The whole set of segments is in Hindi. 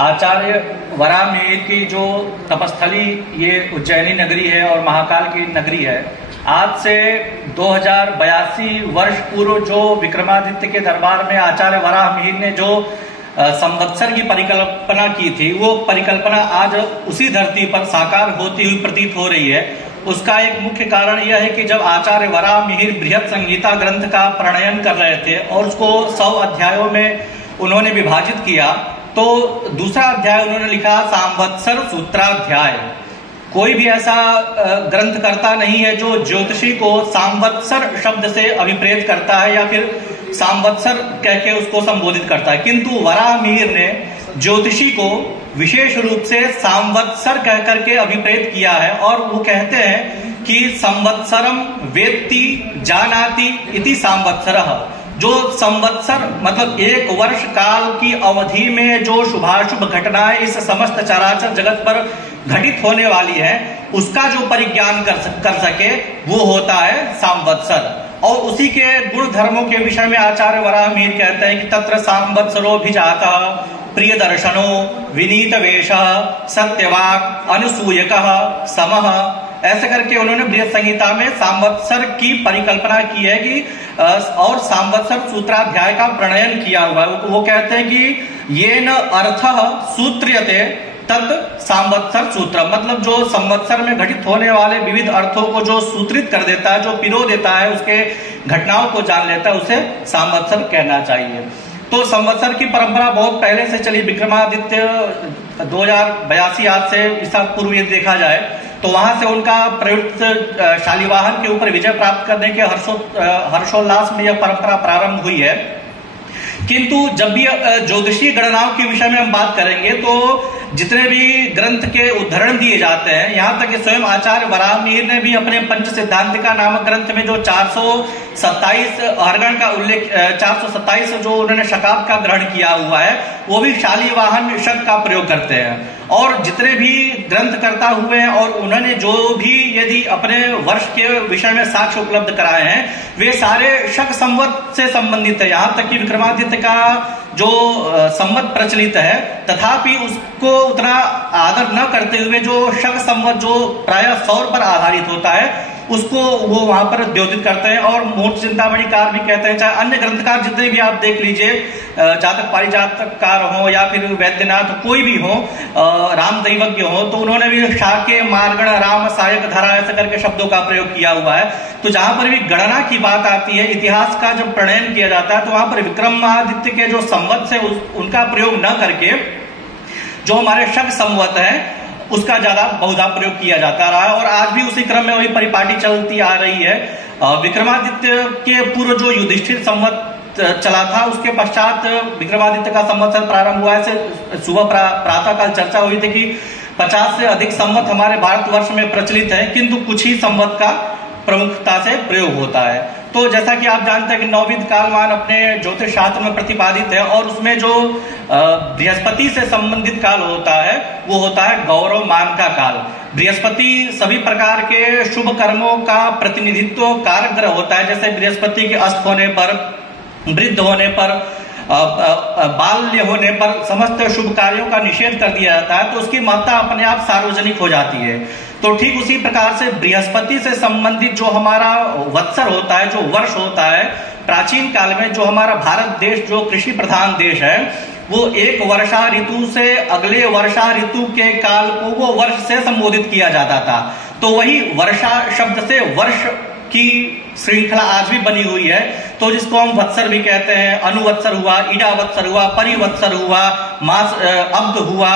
आचार्य वराहमिहिर की जो तपस्थली ये उज्जैनी नगरी है और महाकाल की नगरी है, आज से 2082 वर्ष पूर्व जो विक्रमादित्य के दरबार में आचार्य वराहमिहिर ने जो संवत्सर की परिकल्पना की थी, वो परिकल्पना आज उसी धरती पर साकार होती हुई प्रतीत हो रही है। उसका एक मुख्य कारण यह है कि जब आचार्य वराहमिहिर बृहत संहिता ग्रंथ का प्रणयन कर रहे थे और उसको 100 अध्यायों में उन्होंने विभाजित किया, तो दूसरा अध्याय उन्होंने लिखा सांवत्सर सूत्राध्याय। कोई भी ऐसा ग्रंथकर्ता नहीं है जो ज्योतिषी को सांवत्सर शब्द से अभिप्रेत करता है या फिर सांवत्सर कह के उसको संबोधित करता है, किंतु वराहमिहिर ने ज्योतिषी को विशेष रूप से सांवत्सर कह करके अभिप्रेत किया है। और वो कहते हैं कि संवत्सरम वेत्ति जानाति इति सांवत्सरः। जो संवत्सर मतलब एक वर्ष काल की अवधि में जो शुभाशुभ घटनाएं इस समस्त चराचर जगत पर घटित होने वाली है, उसका जो परिज्ञान कर सके वो होता है सांवत्सर। और उसी के गुण धर्मों के विषय में आचार्य वराहमिहिर कहते हैं कि तत्र सांवत्सरो भिजातः प्रिय दर्शनो विनीत वेशः सत्यवाक् अनुसूयकः समः। ऐसे करके उन्होंने बृहत संहिता में सांवत्सर की परिकल्पना की है कि और सांवत्सर सूत्राध्याय का प्रणयन किया हुआ है। वो कहते हैं कि येन अर्थः सूत्र्यते तत् सांवत्सर सूत्र, मतलब जो संवत्सर में घटित होने वाले विविध अर्थों को जो सूत्रित कर देता है, जो पिरो देता है, उसके घटनाओं को जान लेता है, उसे सांवत्सर कहना चाहिए। तो संवत्सर की परंपरा बहुत पहले से चली। विक्रमादित्य 2082 आज से ईसा पूर्व यदि देखा जाए तो वहां से उनका प्रयुक्त शालिवाहन के ऊपर विजय प्राप्त करने के हर्षोल्लास में यह परंपरा प्रारंभ हुई है। किंतु जब भी ज्योतिषीय गणनाओं के विषय में हम बात करेंगे तो जितने भी ग्रंथ के उद्धरण दिए जाते हैं, यहाँ तक कि स्वयं आचार्य वराहमिहिर ने भी अपने पंच सिद्धांतिका नामक ग्रंथ में जो 427 हरगण का उल्लेख 427 जो उन्होंने शकाब्द का ग्रहण किया हुआ है, वो भी शालिवाहन शक का प्रयोग करते हैं। और जितने भी ग्रंथकर्ता हुए हैं और उन्होंने जो भी यदि अपने वर्ष के विषय में साक्ष्य उपलब्ध कराए हैं, वे सारे शक संवत से संबंधित है। यहाँ तक कि विक्रमादित्य का जो संवत प्रचलित है, तथापि उसको उतना आदर न करते हुए जो शक संवत जो प्रायः सौर पर आधारित होता है, उसको वो वहां पर द्योतित करते हैं। और मूर्त चिंतामणिकार भी कहते हैं, चाहे अन्य ग्रंथकार जितने भी आप देख लीजिए, जातक पारिजातकार हो या फिर वैद्यनाथ कोई भी हो, रामदैवज्ञ हो, तो उन्होंने भी शाके मार्गण राम सायक धरा ऐसे करके शब्दों का प्रयोग किया हुआ है। तो जहां पर भी गणना की बात आती है, इतिहास का जब प्रणयन किया जाता है, तो वहां पर विक्रमादित्य के जो संवत से उनका प्रयोग न करके जो हमारे शक संवत है उसका ज्यादा बहुधा प्रयोग किया जाता रहा है। और आज भी उसी क्रम में वही परिपाटी चलती आ रही है। विक्रमादित्य के पूर्व जो युधिष्ठिर संवत चला था, उसके पश्चात विक्रमादित्य का संवत्सर प्रारंभ हुआ है। सुबह प्रातः काल चर्चा हुई थी कि 50 से अधिक संवत हमारे भारतवर्ष में प्रचलित है, किंतु कुछ ही संवत का प्रमुखता से प्रयोग होता है। तो जैसा कि आप जानते हैं कि नवविध कालमान अपने ज्योतिष शास्त्र में प्रतिपादित है, और उसमें जो बृहस्पति से संबंधित काल होता है वो होता है गौरव मान का काल। बृहस्पति सभी प्रकार के शुभ कर्मों का प्रतिनिधित्व कारक ग्रह होता है। जैसे बृहस्पति के अस्त होने पर, वृद्ध होने पर, बाल्य होने पर समस्त शुभ कार्यों का निषेध कर दिया जाता है, तो उसकी महत्ता अपने आप सार्वजनिक हो जाती है। तो ठीक उसी प्रकार से बृहस्पति से संबंधित जो हमारा वत्सर होता है, जो वर्ष होता है, प्राचीन काल में जो हमारा भारत देश जो कृषि प्रधान देश है, वो एक वर्षा ऋतु से अगले वर्षा ऋतु के काल को वो वर्ष से संबोधित किया जाता था। तो वही वर्षा शब्द से वर्ष की श्रृंखला आज भी बनी हुई है। तो जिसको हम वत्सर भी कहते हैं, अनुवत्सर हुआ, ईडावत्सर हुआ, परिवत्सर हुआ, मास अब्द हुआ,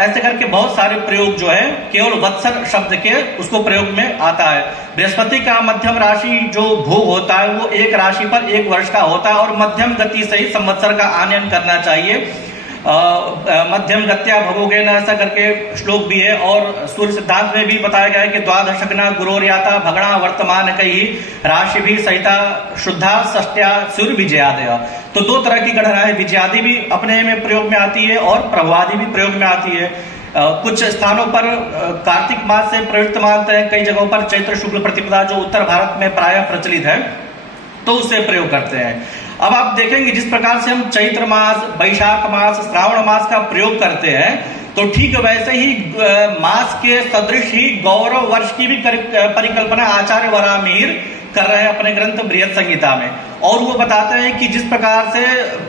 ऐसे करके बहुत सारे प्रयोग जो है केवल वत्सर शब्द के उसको प्रयोग में आता है। बृहस्पति का मध्यम राशि जो भोग होता है वो एक राशि पर एक वर्ष का होता है, और मध्यम गति से ही संवत्सर का आनयन करना चाहिए। मध्यम गत्या भगोगे न ऐसा करके श्लोक भी है। और सूर्य सिद्धांत में भी बताया गया है कि द्वादशग्ना गुरोर्याता भगणा वर्तमान कई राशि भी सहिता शुद्धा षष्ट्या सूर्य विजयादय। तो दो तरह की गणना है, विजयादि भी अपने में प्रयोग में आती है और प्रभवादि भी प्रयोग में आती है। कुछ स्थानों पर कार्तिक मास से प्रयुक्त मानते हैं, कई जगहों पर चैत्र शुक्ल प्रतिपदा जो उत्तर भारत में प्रायः प्रचलित है तो उससे प्रयोग करते हैं। अब आप देखेंगे जिस प्रकार से हम चैत्र मास, वैशाख मास, श्रावण मास का प्रयोग करते हैं, तो ठीक वैसे ही मास के सदृश ही गौरव वर्ष की भी परिकल्पना आचार्य वराहमिहिर कर रहे हैं अपने ग्रंथ बृहत संहिता में। और वो बताते हैं कि जिस प्रकार से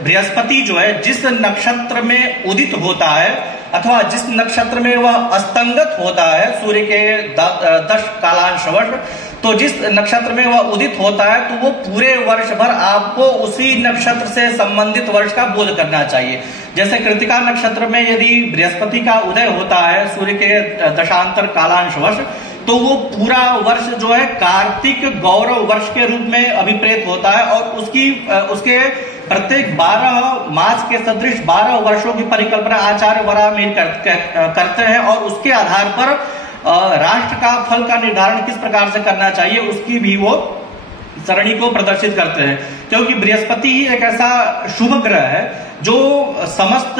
बृहस्पति जो है जिस नक्षत्र में उदित होता है अथवा जिस नक्षत्र में वह अस्तंगत होता है सूर्य के 10 कालांश वर्ष, तो जिस नक्षत्र में वह उदित होता है तो वो पूरे वर्ष भर आपको उसी नक्षत्र से संबंधित वर्ष का बोध करना चाहिए। जैसे कृतिका नक्षत्र में यदि बृहस्पति का उदय होता है सूर्य के दशांतर कालांश वर्ष, तो वो पूरा वर्ष जो है कार्तिक गौरव वर्ष के रूप में अभिप्रेत होता है और उसके प्रत्येक 12 मास के सदृश 12 वर्षों की परिकल्पना आचार्य वराहमिहिर करते हैं और उसके आधार पर राष्ट्र का फल का निर्धारण किस प्रकार से करना चाहिए उसकी भी वो सरणी को प्रदर्शित करते हैं। क्योंकि बृहस्पति ही एक ऐसा शुभ ग्रह है जो समस्त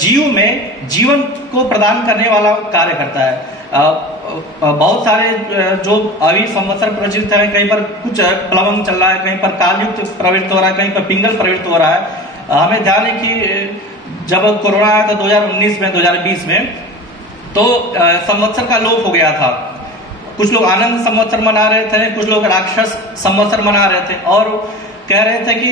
जीव में जीवन को प्रदान करने वाला कार्य करता है। बहुत सारे जो अभी संवत्सर प्रचलित है, कहीं पर कुछ प्लवंग चल रहा है, कहीं पर कालयुक्त प्रवृत्त हो रहा है, कहीं पर पिंगल प्रवृत्त हो रहा है। हमें ध्यान है कि जब कोरोना आया था 2019 में 2020 में, तो संवत्सर का लोप हो गया था। कुछ लोग आनंद संवत्सर मना रहे थे, कुछ लोग राक्षस संवत्सर मना रहे थे और कह रहे थे कि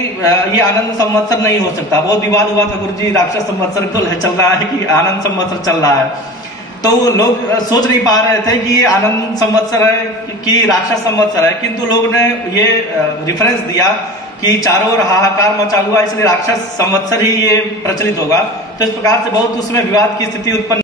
ये आनंद संवत्सर नहीं हो सकता। बहुत विवाद हुआ था, गुरुजी राक्षस संवत्सर तो चल रहा है कि आनंद संवत्सर चल रहा है। तो लोग सोच नहीं पा रहे थे कि ये आनंद संवत्सर है कि राक्षस संवत्सर है, किंतु लोग ने ये रेफरेंस दिया कि चारों ओर हाहाकार मचा हुआ इसलिए राक्षस संवत्सर ही ये प्रचलित होगा। तो इस प्रकार से बहुत उसमें विवाद की स्थिति उत्पन्न